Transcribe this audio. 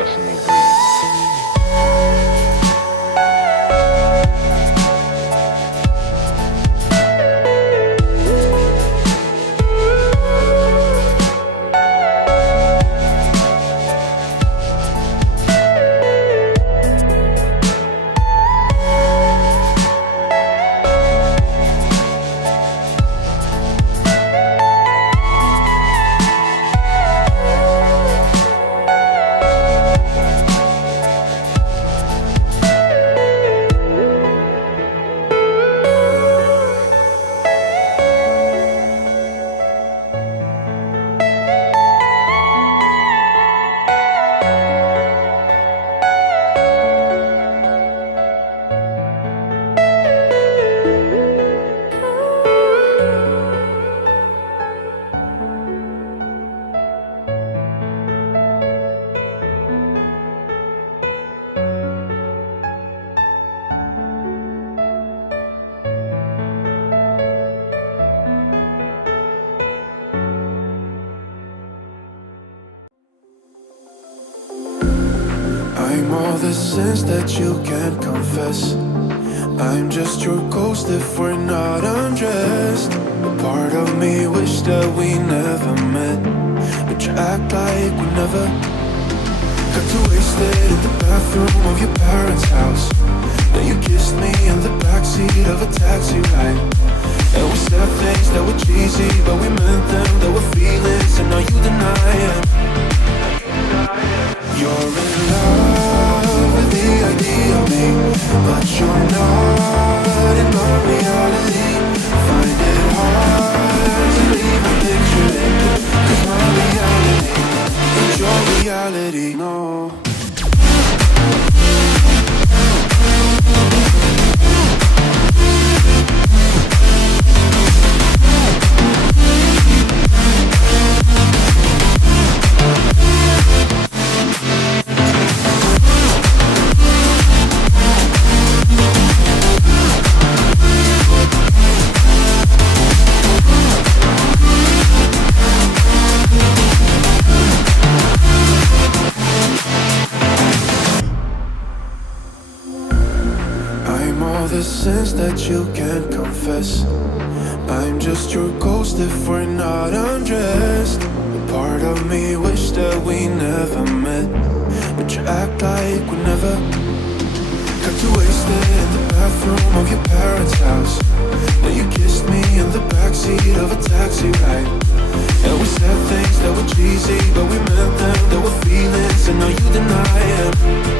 personal dreams. I'm all the sins that you can't confess. I'm just your ghost if we're not undressed. A part of me wish that we never met, but you act like we never. Got too wasted in the bathroom of your parents' house. Then you kissed me in the backseat of a taxi ride. And we said things that were cheesy, but we meant them. There were feelings, and now you deny it. You're in love with the idea of me, but you're not in my reality. Find it hard to even picture it, 'cause my reality is your reality. No. The sins that you can't confess. I'm just your ghost if we're not undressed. A part of me wish that we never met, but you act like we never. Got too wasted in the bathroom of your parents' house. Then you kissed me in the backseat of a taxi ride. And we said things that were cheesy, but we meant them. There were feelings, and now you deny it.